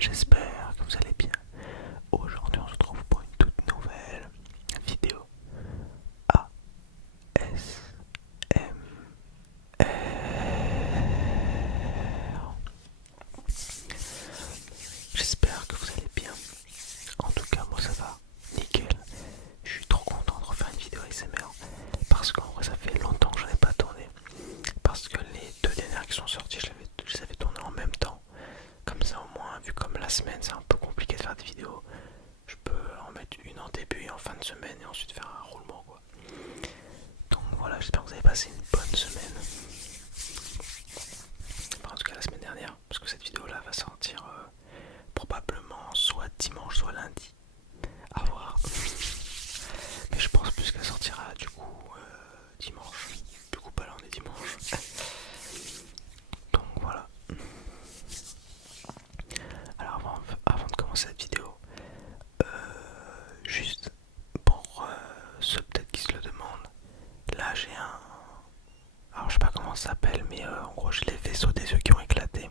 j'espère que vous allez bien. Aujourd'hui on se retrouve pour une toute nouvelle vidéo ASMR. J'espère que vous allez bien. En tout cas moi ça va nickel. Je suis trop content de refaire une vidéo ASMR parce qu'en vrai ça fait longtemps que j'en ai pas tourné. Parce que les deux dernières qui sont sorties je les avais tournées en même temps. Comme ça au moins, vu comme la semaine c'est un peu compliqué de faire des vidéos, je peux en mettre une en début et en fin de semaine et ensuite faire un roulement quoi. Donc voilà, j'espère que vous avez passé une bonne semaine. Enfin, en tout cas la semaine dernière, parce que cette vidéo là va sortir probablement soit dimanche soit lundi. À voir. Mais je pense plus qu'elle sortira du coup dimanche. Du coup pas là on est dimanche. Donc voilà. Alors avant de commencer cette vidéo, juste pour ceux peut-être qui se le demandent, là j'ai un... Alors je sais pas comment ça s'appelle, mais en gros j'ai les vaisseaux des yeux qui ont éclaté.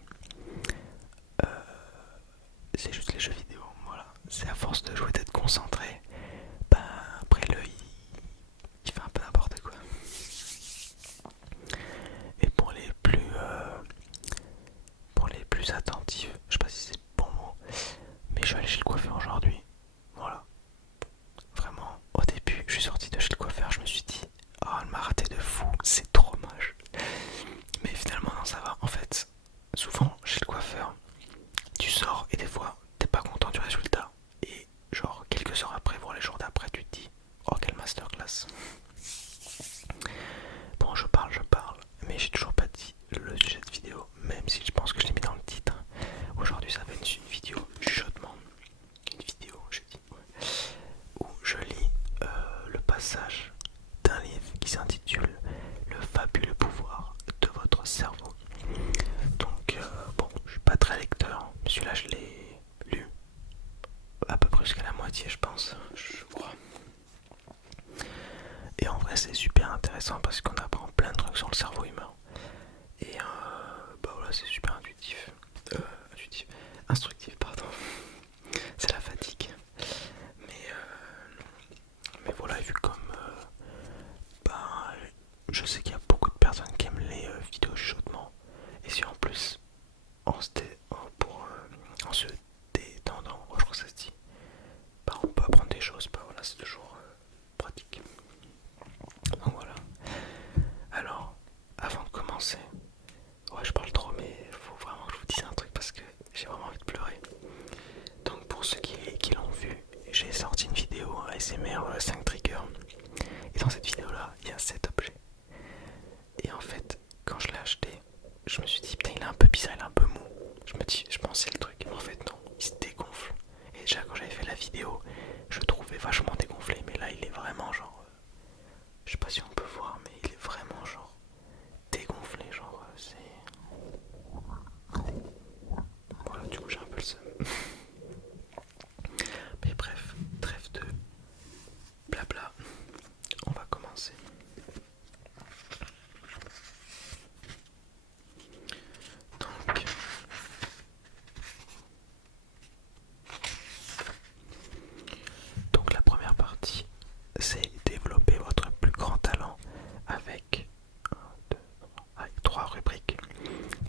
C'est juste les jeux vidéo, voilà. C'est à force de jouer, d'être concentré, ben après l'œil il fait un peu n'importe quoi. Et pour les plus attentifs, je sais pas si c'est le bon mot, mais je suis allé chez le coiffeur aujourd'hui. Voilà. Vraiment, au début, je suis sorti de chez le coiffeur, je me suis dit, oh, elle m'a raté de fou, c'est trop moche. Mais finalement, non, ça va. En fait, souvent, chez le coiffeur, tu sors et des fois, t'es pas content du résultat. Et genre, quelques heures après, voire les jours d'après, tu te dis, oh, quelle masterclass. Bon, je parle, mais j'ai toujours pas dit le sujet de vidéo, même si je pense que je l'ai mis dans le titre. Aujourd'hui, ça va être une vidéo chuchotement. Une vidéo, je dis, ouais, où je lis le passage d'un livre qui s'intitule Le fabuleux pouvoir de votre cerveau. Donc, bon, je suis pas très lecteur. Celui-là, je l'ai lu à peu près jusqu'à la moitié, je pense, je crois. Et en vrai, c'est super intéressant parce qu'on apprend plein de trucs sur le cerveau humain. Et bah voilà, c'est super intuitif. Intuitif. Instructif, pardon. C'est la fatigue. Mais voilà, vu comme bah, je sais qu'il y a beaucoup de personnes qui aiment les vidéos chuchotement. Et si en plus, en se détendant, je crois que ça se dit, bah, on peut apprendre des choses, bah voilà, c'est toujours pratique. Donc voilà. Alors, avant de commencer, ouais, je parle trop, mais il faut vraiment que je vous dise un truc parce que j'ai vraiment envie de pleurer. Donc, pour ceux qui l'ont vu, j'ai sorti une vidéo ASMR 5 triggers. Et dans cette vidéo là, il y a 7 objets. Et en fait, quand je l'ai acheté, je me suis dit, putain, il est un peu bizarre, il est un peu mou. Je pensais le truc, mais en fait, non, il se dégonfle. Et déjà, quand j'avais fait la vidéo, je le trouvais vachement dégonflé, mais là, il est vraiment genre. Je sais pas si on peut voir, mais il est vraiment genre dégonflé, genre c'est. Voilà, du coup j'ai un peu le seum. Mais bref, trêve de blabla, on va commencer. Donc, la première partie, c'est développer votre plus grand talent avec, avec 3 rubriques.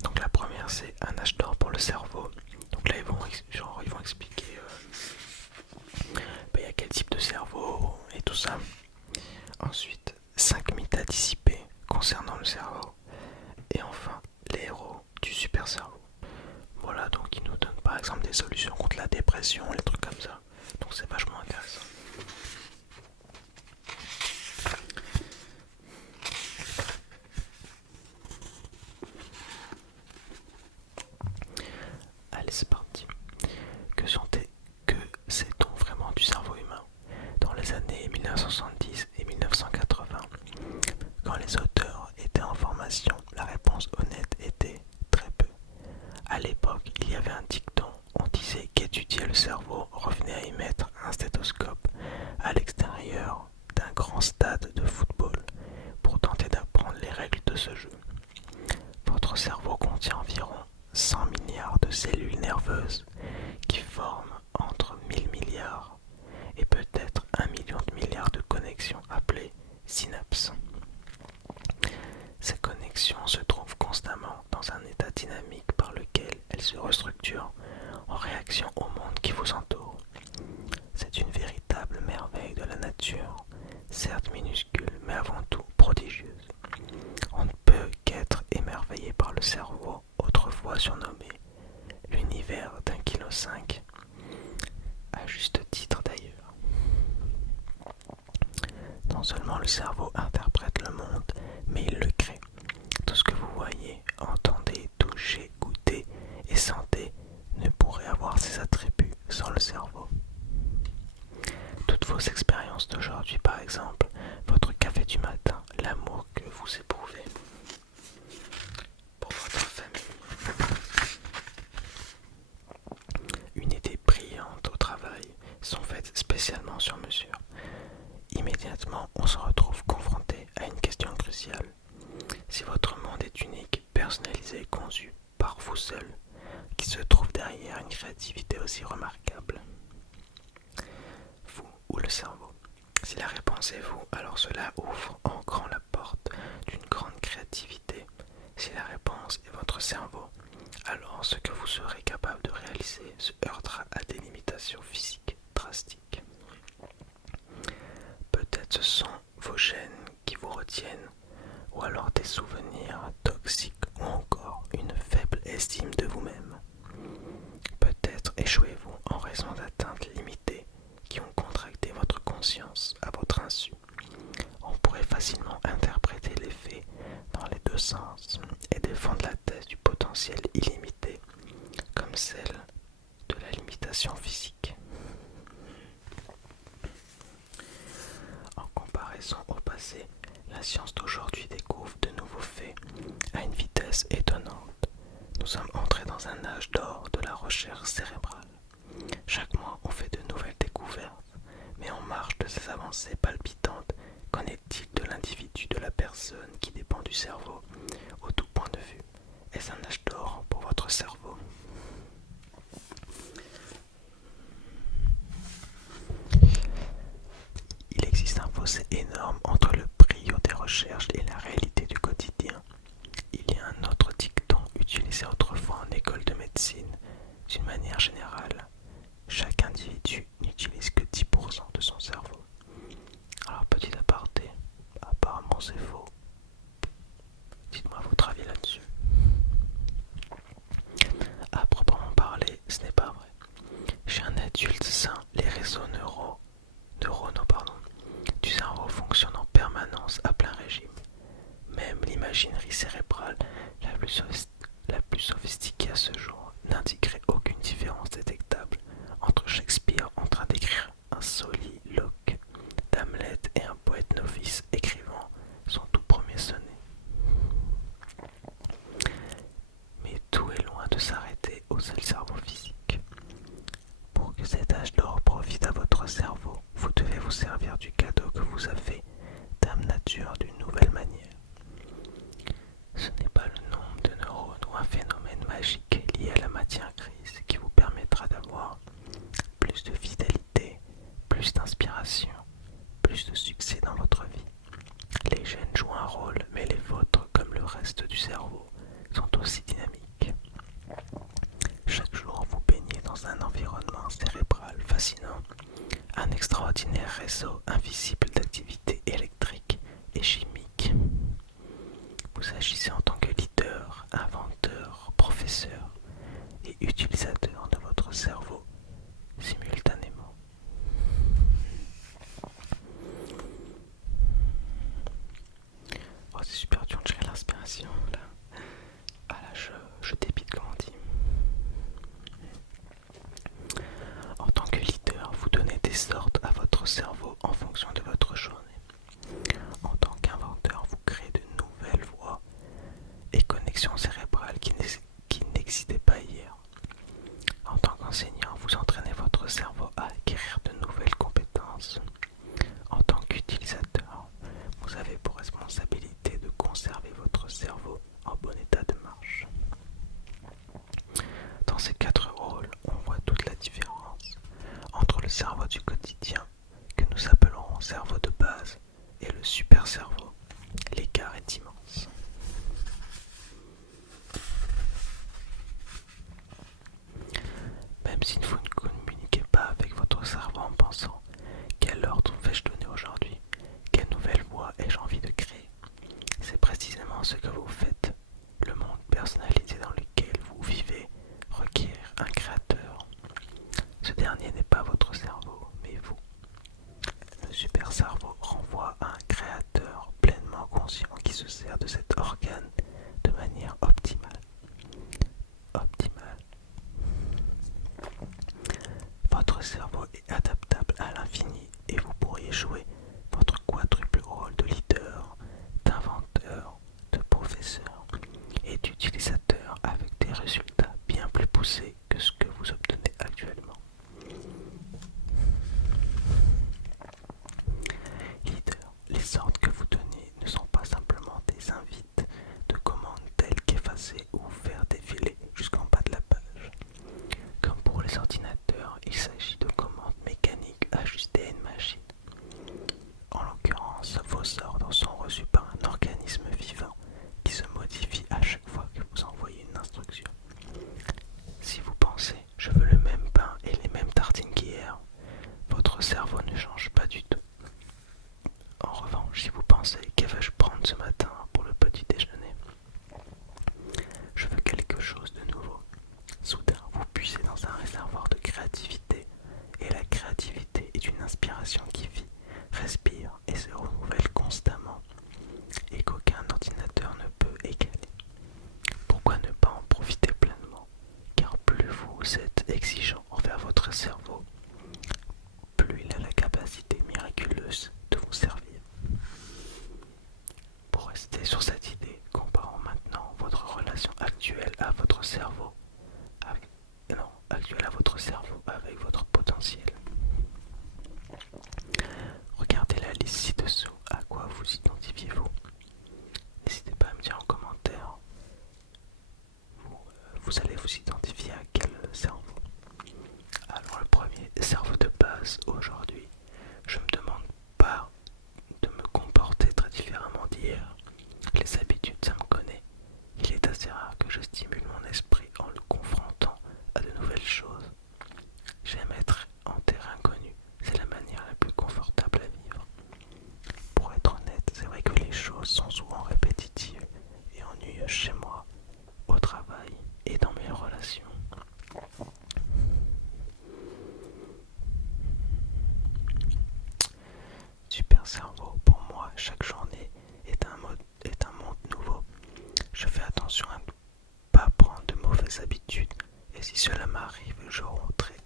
Donc la première c'est un âge d'or pour le cerveau. Donc là ils vont expliquer il y a quel type de cerveau et tout ça. Ensuite 5 mythes à dissiper concernant le cerveau. Et enfin les héros du super cerveau. Voilà, donc ils nous donnent par exemple des solutions contre la dépression, les trucs comme ça. Donc c'est vachement intéressant. Allez, c'est parti. Que sait-on vraiment du cerveau humain? Dans les années 1970 et 1980, quand les auteurs étaient en formation, la réponse honnête était très peu. À l'époque, il y avait un dicton. On disait qu'étudier le cerveau revenait à y mettre un stéthoscope à l'extérieur d'un grand stade de football pour tenter d'apprendre les règles de ce jeu. Votre cerveau contient environ 100 milliards de cellules nerveuses synapses. Ces connexions se trouvent constamment dans un état dynamique par lequel elles se restructurent en réaction au monde qui vous entoure. C'est une véritable merveille de la nature, certes minuscule mais avant tout prodigieuse. On ne peut qu'être émerveillé par le cerveau, autrefois surnommé l'univers d'1,5 kg, à juste titre d'ailleurs. Non seulement le cerveau interprète le monde, mais il le crée. Tout ce que vous voyez, entendez, touchez, goûtez et sentez ne pourrait avoir ces attributs sans le cerveau. Toutes vos expériences d'aujourd'hui, par exemple, votre café du matin, l'amour que vous éprouvez pour votre famille, une idée brillante au travail, sont faites spécialement sur mesure. Immédiatement, on se retrouve confronté à une question cruciale. Si votre monde est unique, personnalisé et conçu par vous seul, qui se trouve derrière une créativité aussi remarquable? Vous ou le cerveau? Si la réponse est vous, alors cela ouvre en grand la porte d'une grande créativité. Si la réponse est votre cerveau, alors ce que vous serez capable de réaliser se heurtera à des limitations physiques drastiques. Peut-être ce sont vos gènes qui vous retiennent, ou alors des souvenirs toxiques, ou encore une faible estime de vous-même. Peut-être échouez-vous en raison d'atteintes limitées qui ont contracté votre conscience à votre insu. On pourrait facilement interpréter les faits dans les deux sens et défendre la thèse du potentiel illimité comme celle de la limitation physique. En comparaison au passé, la science d'aujourd'hui découvre de nouveaux faits à une vitesse étonnante. Nous sommes entrés dans un âge d'or de la recherche cérébrale. Chaque mois, on fait de nouvelles découvertes, mais en marge de ces avancées palpitantes, qu'en est-il de l'individu, de la personne qui dépend du cerveau, au tout point de vue? Est-ce un âge d'or pour votre cerveau? Il existe un fossé énorme entre le brio des recherches et la réalité du quotidien. Il y a un autre dicton utilisé autrefois en école de médecine. D'une manière générale, chaque individu n'utilise que 10% de son cerveau. Alors, petit aparté, apparemment c'est faux. Dites-moi votre avis là-dessus. À proprement parler, ce n'est pas vrai. Chez un adulte sain, les réseaux neuronaux du cerveau fonctionnent en permanence à plein régime. Même l'imaginerie cérébrale la plus sophistiquée à ce jour n'indiquerait aucune différence détectable entre Shakespeare en train d'écrire un soliloque d'Hamlet et un poète novice écrivant son tout premier sonnet. Mais tout est loin de s'arrêter au seul cerveau physique. Pour que cet âge d'or profite à votre cerveau, vous devez vous servir du cadeau que vous avez Dame Nature d'une nouvelle manière. Ce n'est pas le nombre de neurones ou un phénomène magique lié à la matière grise qui vous permettra d'avoir plus de vitalité, plus d'inspiration, plus de succès dans votre vie. Les gènes jouent un rôle, mais les vôtres, comme le reste du cerveau, sont aussi dynamiques. Chaque jour, vous baignez dans un environnement cérébral fascinant, un extraordinaire réseau invisible d'activités électriques et chimiques. Vous agissez en tant que leader, inventeur, professeur et utilisateur de votre cerveau simultanément. Oh, c'est super dur de gérer l'inspiration là. Ah là, je débite comme on dit. En tant que leader, vous donnez des ordres à votre cerveau en fonction de votre journée. En tant qu'inventeur, vous créez de nouvelles voies et connexions cérébrales qui n'existaient pas hier. En tant qu'enseignant,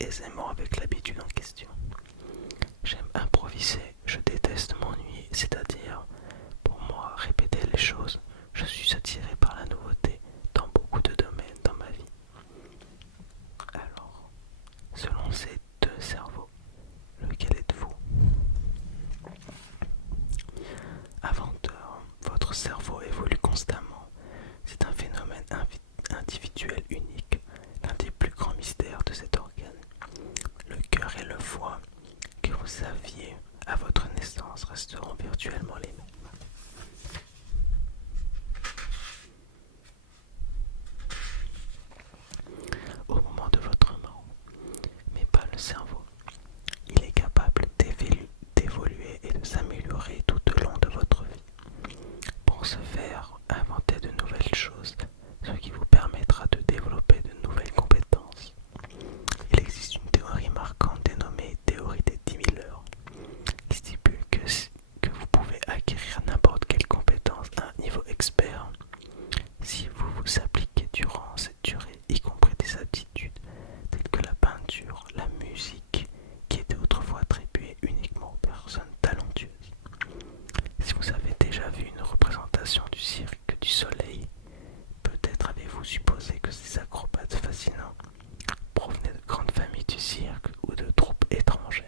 aisément avec l'habitude en question. J'aime improviser, je déteste m'ennuyer, c'est-à-dire, pour moi, répéter les choses. Je suis attiré par la nouveauté dans beaucoup de domaines dans ma vie. Alors, selon ces deux cerveaux, lequel êtes-vous? Inventeur, votre cerveau évolue constamment. C'est un phénomène individuel unique, l'un des plus grands mystères de cet organe. Le cœur et le foie que vous aviez à votre naissance resteront virtuellement les mêmes. Au moment de votre mort, mais pas le cerveau. Il est capable d'évoluer et de s'améliorer tout au long de votre vie. Pour ce faire, inventez de nouvelles choses, ce qui vous permettra de développer de nouvelles compétences. Il existe une théorie marquante dénommée théorie des 10 000 heures, qui stipule que vous pouvez acquérir n'importe quelle compétence à un niveau expert si vous vous appliquez durant cette durée, y compris des aptitudes telles que la peinture, la musique, qui étaient autrefois attribuées uniquement aux personnes talentueuses. Si vous avez déjà vu une représentation du cirque du soleil, peut-être avez-vous supposé que ces acrobates fascinants provenaient de grandes familles du cirque ou de troupes étrangères.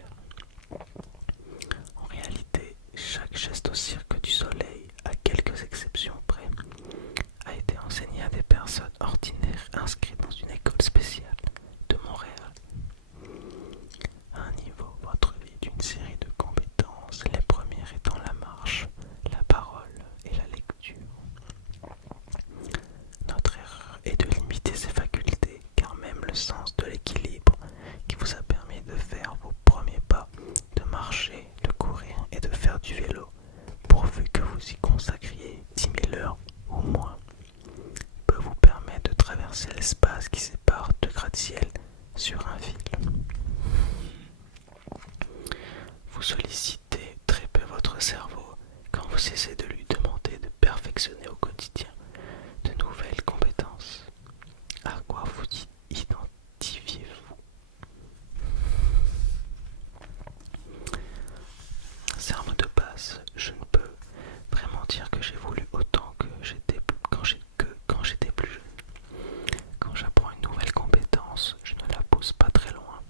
En réalité, chaque geste au cirque du soleil, à quelques exceptions près, a été enseigné à des personnes ordinaires inscrites dans une école spéciale de Montréal. À un niveau, votre vie est une série de compétences, les premières étant la marche, la parole et la lecture. Notre erreur est de limiter ces facultés, car même le sens de l'équilibre qui vous a permis de faire vos premiers pas, de marcher, de courir et de faire du vélo, pourvu que vous y consacriez 10 000 heures ou moins, peut vous permettre de traverser l'espace qui sépare deux gratte-ciel sur un fil. Vous sollicitez très peu votre cerveau quand vous cessez de lui demander de perfectionner au quotidien de nouvelles compétences. À quoi vous identifiez-vous? Cerveau de base, je ne peux vraiment dire que j'évolue autant que quand j'étais plus jeune. Quand j'apprends une nouvelle compétence, je ne la pousse pas très loin.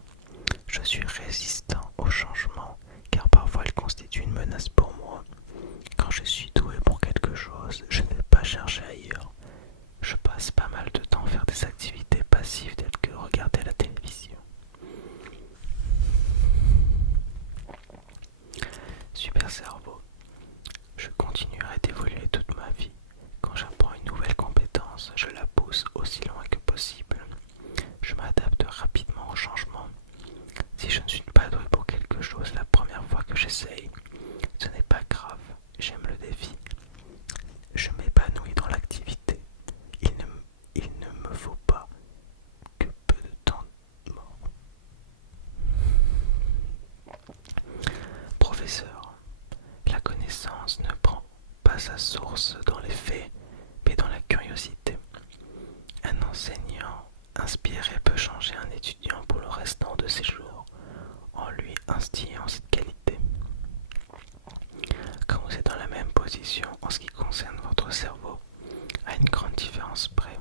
Je suis résistant au changement, car parfois elle constitue une menace pour moi. Quand je suis doué pour quelque chose, je ne vais pas chercher ailleurs. Je passe pas mal de temps à faire des activités passives telles que regarder la télévision. Super cerveau. Je continuerai d'évoluer toute ma vie. Quand j'apprends une nouvelle compétence, je la pousse aussi loin que possible. Je m'adapte rapidement au changement. Si je ne suis pas doué pour quelque chose la première fois que j'essaye, ce n'est pas grave, j'aime le défi. Je m'épanouis dans l'activité. Il ne me faut pas que peu de temps mort. Professeur, la connaissance ne prend pas sa source dans les faits, mais dans la curiosité. Un enseignant inspiré peut changer un étudiant pour le restant de ses jours en lui instillant cette qualité. Quand vous êtes dans la même position en ce qui concerne votre cerveau, à une grande différence près,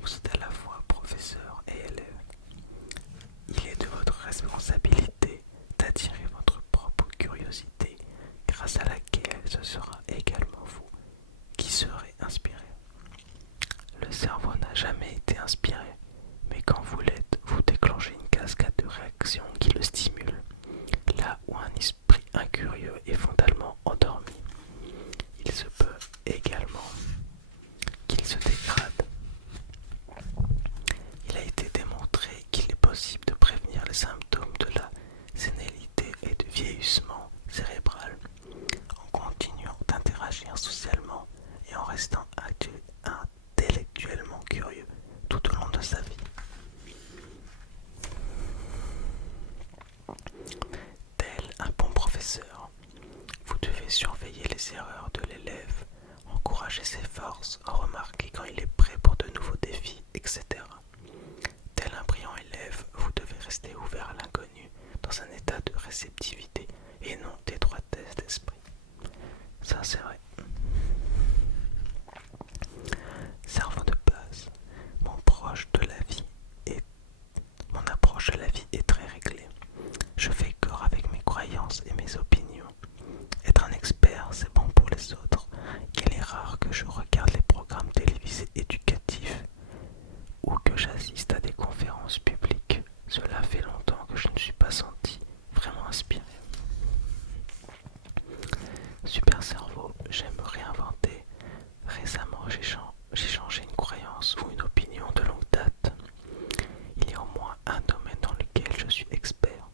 vous êtes à la fois professeur et élève. Il est de votre responsabilité d'attirer votre propre curiosité, grâce à laquelle ce sera également vous qui serez inspiré. Le cerveau n'a jamais été inspiré, mais quand vous l'êtes, vous déclenchez une cascade de réactions qui le stimule, là où un esprit incurieux est fondamentalement endormi. Il se peut également qu'il se dégrade. Il a été démontré qu'il est possible de prévenir les symptômes de la sénilité et du vieillissement cérébral en continuant d'interagir socialement et en restant intellectuellement curieux tout au long de sa vie. Tel un bon professeur, vous devez surveiller les erreurs de l'élève, encourager ses forces, remarquer quand il est prêt pour de nouveaux défis, etc. Tel un brillant élève, vous devez rester ouvert à l'inconnu, dans un état de réceptivité et non d'étroitesse d'esprit. Ça c'est vrai. Cerveau de base, mon proche de la vie est mon approche de la vie est très réglée. Je fais corps avec mes croyances et mes opinions. Être un expert, c'est bon pour les autres. Il est rare que je regarde les programmes télévisés éducatifs ou que j'assiste à des conférences publiques. Cela fait longtemps que je ne suis pas senti vraiment inspiré. Super cerveau, j'aime me réinventer. Récemment, j'ai changé une croyance ou une opinion de longue date. Il y a au moins un domaine dans lequel je suis expert.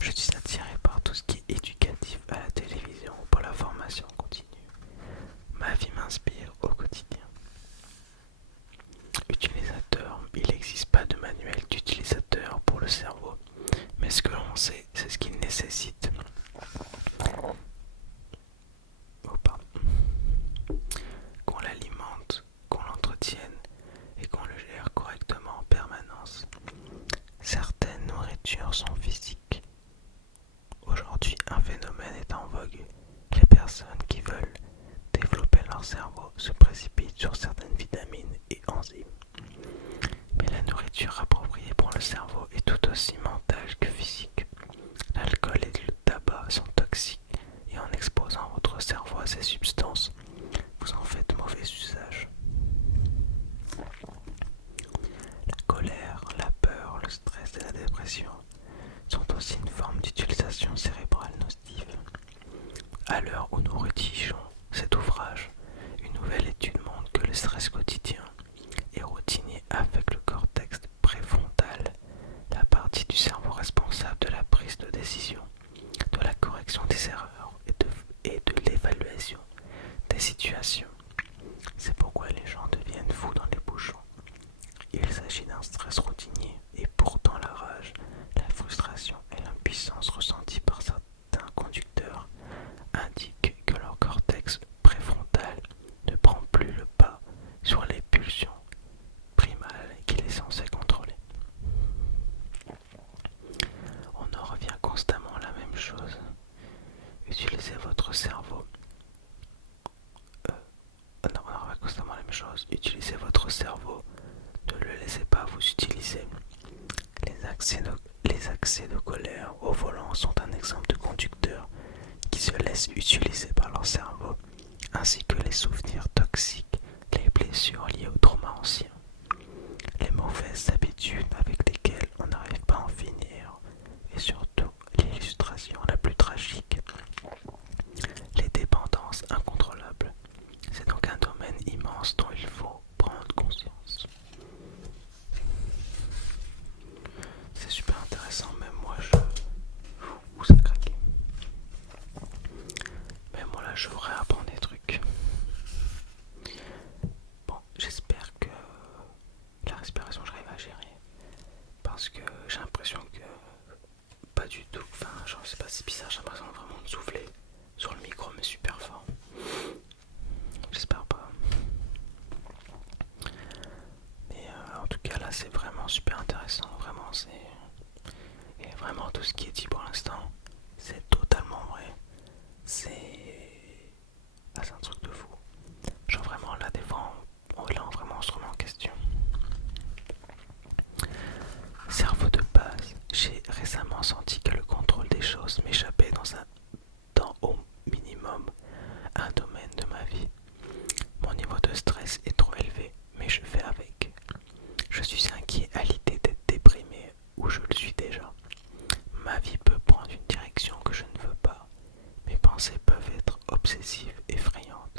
Je suis attiré par tout ce qui est éducatif à la télévision ou pour la formation continue. Ma vie m'inspire au quotidien. Utilisateur, il n'existe pas de manuel d'utilisateur pour le cerveau, mais ce que l'on sait, c'est ce qu'il nécessite. Oh, pardon. Qu'on l'alimente, qu'on l'entretienne et qu'on le gère correctement en permanence. Certaines nourritures sont physiques. Aujourd'hui, un phénomène est en vogue. Les personnes qui veulent développer leur cerveau se précipitent sur certaines vitamines et enzymes. Mais la nourriture appropriée pour le cerveau est tout aussi mentale que physique. L'alcool et le tabac sont toxiques et en exposant votre cerveau à ces substances, vous en faites mauvais usage. La colère, la peur, le stress et la dépression sont aussi une forme d'utilisation cérébrale nocive. À l'heure où nous rédigeons cet ouvrage, une nouvelle étude montre que le stress quotidien et routinier affecte le cortex préfrontal, la partie du cerveau responsable de la prise de décision, de la correction des erreurs et de l'évaluation des situations. C'est pourquoi les gens deviennent fous dans les bouchons. Il s'agit d'un stress routinier et pourtant la rage, la frustration et l'impuissance ressentie par certains conducteurs indiquent que leur cortex préfrontal ne prend plus le pas sur les pulsions primales qu'il est censé contrôler. On en revient constamment à la même chose. Utilisez votre cerveau. On en revient constamment à la même chose. Utilisez votre cerveau. Ne le laissez pas vous utiliser. Les accès de colère au volant sont un exemple de conducteurs qui se laissent utiliser par leur cerveau, ainsi que les souvenirs toxiques, les blessures liées au trauma ancien, les mauvaises habitudes avec lesquelles on n'arrive pas à en finir, et surtout l'illustration la plus tragique, les dépendances incontrôlables. C'est donc un domaine immense dont il faut prendre conscience. C'est super intéressant, même moi où ça craque. Même moi là je voudrais apprendre des trucs. Bon, j'espère que la respiration j'arrive à gérer. Parce que j'ai l'impression que pas du tout. Enfin, genre c'est pas si bizarre, j'ai l'impression vraiment de souffler sur le micro mais super fort. J'espère pas. Mais en tout cas là c'est vraiment super intéressant. Vraiment c'est. Et vraiment tout ce qui est dit pour l'instant, c'est totalement vrai. C'est un truc de fou. Genre vraiment là des fois là vraiment on se remet en question. Cerveau de base, j'ai récemment senti que le contrôle des choses m'échappait dans au minimum un domaine de ma vie. Mon niveau de stress est trop élevé, mais je fais avec. Je suis inquiet à l'idée d'être déprimé, ou je le suis déjà. Ma vie peut prendre une direction que je ne veux pas. Mes pensées peuvent être obsessives, effrayantes.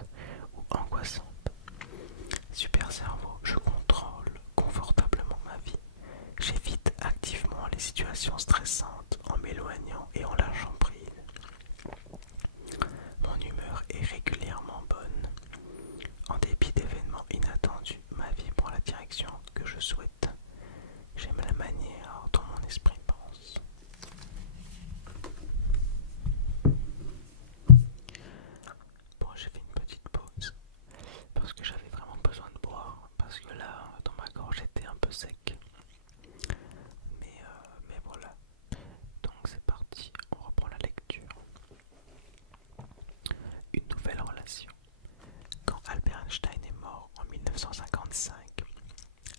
1955,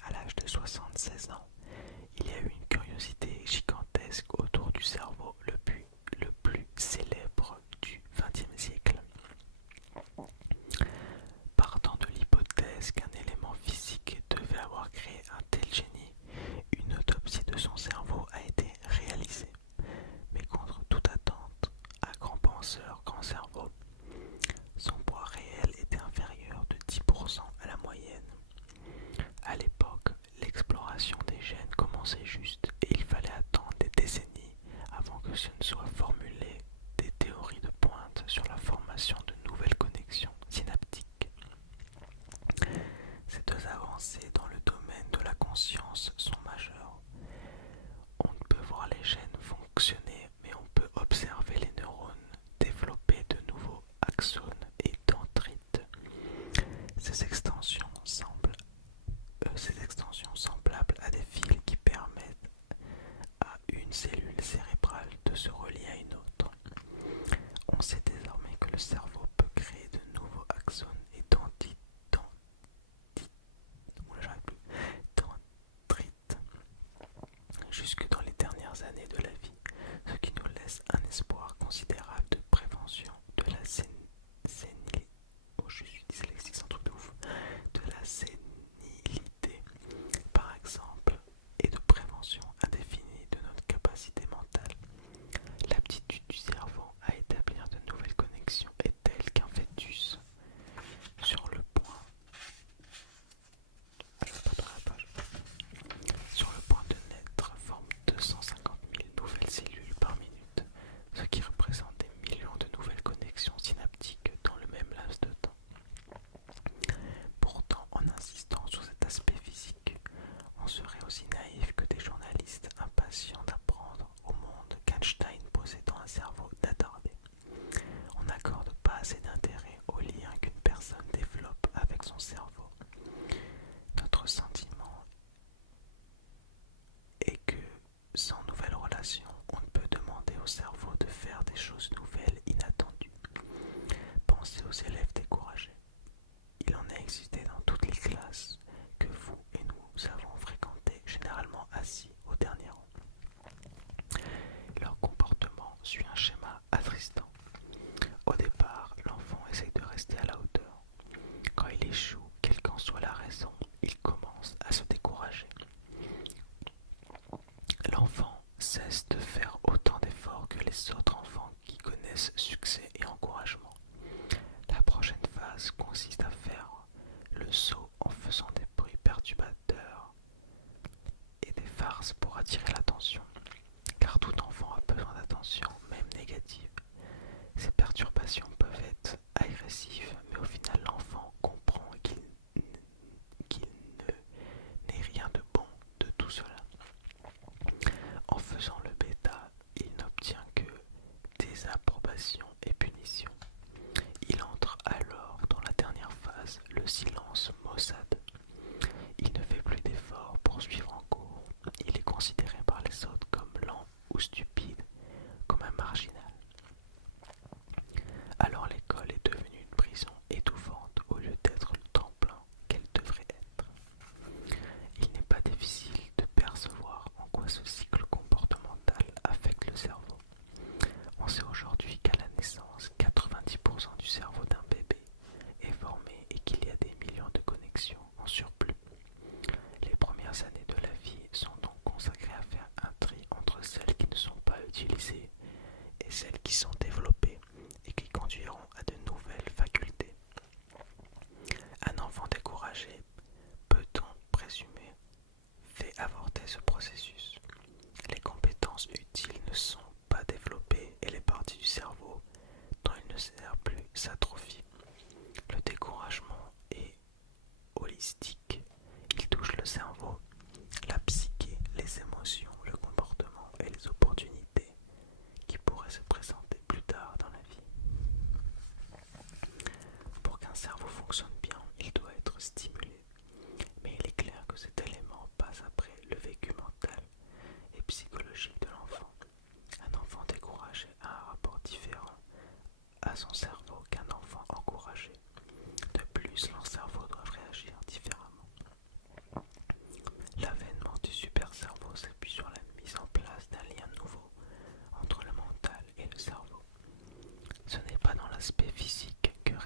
à l'âge de 76 ans, il y a eu une curiosité gigantesque autour du cerveau le plus célèbre du XXe siècle. Partant de l'hypothèse qu'un élément physique devait avoir créé un tel génie, une autopsie de son cerveau a été réalisée. Mais contre toute attente, à grand penseur, grand cerveau, son poids réel était inférieur de 10% à la moyenne. À l'époque, l'exploration des gènes commençait juste et il fallait attendre des décennies avant que se ne soient formulées des théories de pointe sur la formation de nouvelles connexions synaptiques. Ces deux avancées dans le domaine de la conscience sont majeures. On ne peut voir les gènes fonctionner, mais on peut observer les neurones développer de nouveaux axones et dendrites. Ces extensions semblables à des fils qui permettent à une cellule cérébrale de se relier à une autre. On sait désormais que le cerveau peut créer de nouveaux axones et dendrites jusque dans les dernières années de la vie, ce qui nous laisse un espoir considérable de prévention de la je suis dyslexique, c'est un truc de ouf, de la sénilité par exemple, et de prévention indéfinie de notre capacité mentale. L'aptitude du cerveau à établir de nouvelles connexions est telle qu'un fœtus sur le point de naître forme 250 000 nouvelles cellules par minute, ce qui représente des millions de nouvelles connexions synaptiques dans le même laps de temps. Pourtant, en insistant sur cet aspect physique, on serait aussi naïf que des journalistes impatients d'apprendre au monde qu'Einstein possédant un cerveau d'attardé. On n'accorde pas assez d'intérêt au lien qu'une personne développe avec son cerveau. Notre sentiment est que, sans nouvelle relation, on ne peut demander au cerveau de faire des choses nouvelles, inattendues. Pensez aux élèves découragés. Il en a existé dans toutes les classes que vous et nous avons fréquentées, généralement assis au dernier rang. Leur comportement suit un schéma attristant. Au départ, l'enfant essaye de rester à la hauteur. Quand il échoue, quelle qu'en soit la raison, il commence à se décourager. L'enfant cesse de faire autant d'efforts que les autres enfants qui connaissent succès et encouragement. La prochaine phase consiste à faire le saut en faisant des bruits perturbateurs et des farces pour attirer l'attention, car tout enfant a besoin d'attention, même négative. Ces perturbations peuvent être agressives, mais au final l'enfant comprend qu'il n'est rien de bon de tout cela. En faisant le bêta, il n'obtient que désapprobation et punition. Il entre alors dans la dernière phase, le silence maussade. Il ne fait plus d'efforts pour suivre en cours. Il est considéré par les autres comme lent ou stupide, comme un marginal. Alors l'école est devenue une prison étouffante au lieu d'être le tremplin qu'elle devrait être. Il n'est pas difficile de percevoir en quoi ce cycle comportemental affecte le cerveau. On sait aujourd'hui qu'à la naissance, 90% du cerveau d'un bébé est formé et qu'il y a des millions de connexions en surplus. Les premières années de la vie sont donc consacrées à faire un tri entre celles qui ne sont pas utilisées et celles qui sont développées et qui conduiront à de nouvelles facultés. Un enfant découragé, peut-on présumer, fait avorter ce processus. Les compétences utiles ne sont pas développées et les parties du cerveau dont il ne sert plus s'atrophient. Le découragement est holistique. Il touche le cerveau, la psyché, les émotions, le comportement et les opportunités qui pourraient se présenter plus tard dans la vie. Pour qu'un cerveau fonctionne bien, il doit être stimulé. Mais il est clair que cet élément passe après le vécu mental et psychologique de l'enfant. Un enfant découragé a un rapport différent à son cerveau qu'un enfant encouragé. De plus, leur cerveau doit réagir différemment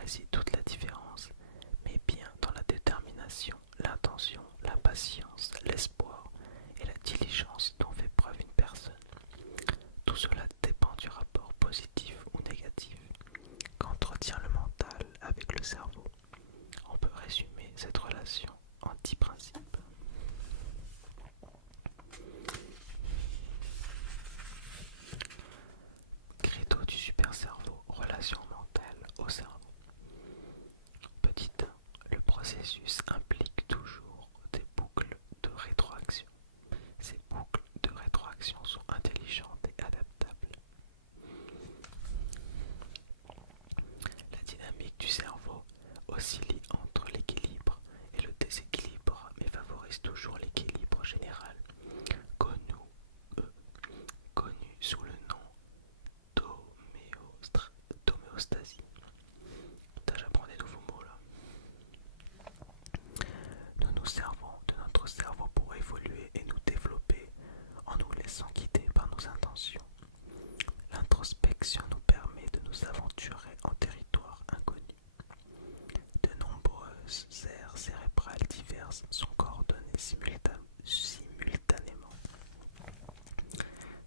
réside toute la différence, mais bien dans la détermination, l'intention, la patience, l'espoir et la diligence dont fait preuve une personne. Tout cela dépend du rapport positif ou négatif qu'entretient le mental avec le cerveau. On peut résumer cette relation en 10 principes. Credo du super cerveau, relation mentale au cerveau. Petit 1. Le processus implique toujours des boucles de rétroaction. Ces boucles de rétroaction sont intelligentes et adaptables. La dynamique du cerveau oscille entre l'équilibre et le déséquilibre, mais favorise toujours l'équilibre général, connu, connu sous le nom d'homéostasie. Putain, j'apprends des nouveaux mots là. Nous nous servons de notre cerveau pour évoluer et nous développer en nous laissant guider par nos intentions. L'introspection nous permet de nous aventurer en territoire inconnu. De nombreuses aires cérébrales diverses sont coordonnées simultanément.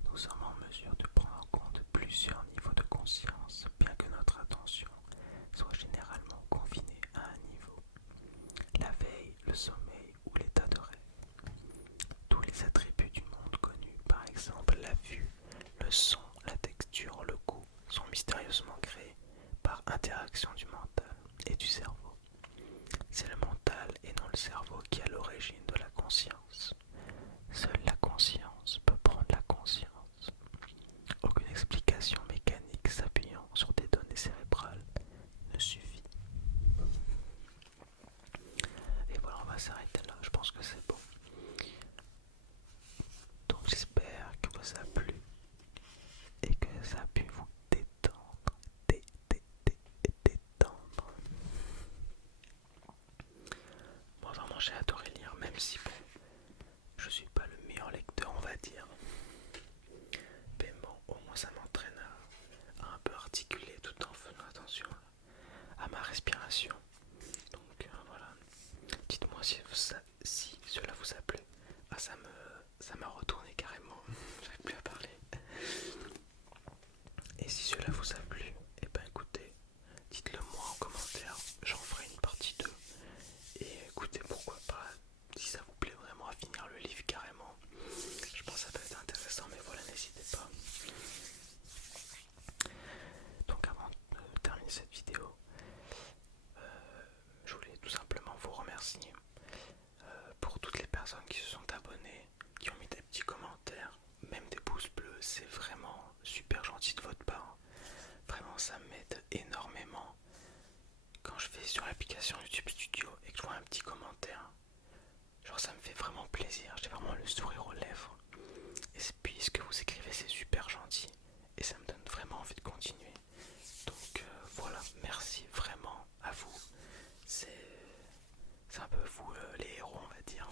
Nous sommes en mesure de prendre en compte plusieurs niveaux de conscience, bien que notre attention soit généralement confinée à un niveau. La veille, le sommeil ou l'état de rêve. Tous les attributs du monde connu, par exemple la vue, le son, la texture, le goût, sont mystérieusement créés par interaction du mental et du cerveau. C'est le mental et non le cerveau qui a l'origine de la conscience. Seule la conscience peut prendre la conscience. Aucune explication mécanique s'appuyant sur des données cérébrales ne suffit. Et voilà, on va s'arrêter là. Je pense que c'est bon. Donc j'espère que ça a plu et que ça a pu vous détendre. Détendre. Moi vraiment j'ai adoré lire, même si bon, je suis pas le meilleur lecteur on va dire. Mais bon, au moins ça m'entraîne à un peu articuler tout en faisant attention à ma respiration. Donc voilà. Dites-moi si cela vous a plu. Ah, ça m'a retourné carrément. J'arrive plus à parler. Et si cela vous a plu, et ben écoutez, dites-le moi en commentaire. J'en ferai une partie 2. Et écoutez, pourquoi pas, si ça vous plaît vraiment à finir le livre carrément. Je pense que ça peut être intéressant, mais voilà, n'hésitez pas. Donc avant de terminer cette vidéo, je voulais tout simplement vous remercier pour toutes les personnes qui se sont abonnées, qui ont mis des petits commentaires, même des pouces bleus. C'est vraiment super gentil de votre part. Vraiment, ça m'aide énormément. Quand je vais sur l'application YouTube Studio et que je vois un petit commentaire, genre ça me fait vraiment plaisir. J'ai vraiment le sourire aux lèvres. Et puis ce que vous écrivez, c'est super gentil. Et ça me donne vraiment envie de continuer. Donc voilà, merci vraiment à vous. C'est un peu vous les héros, on va dire.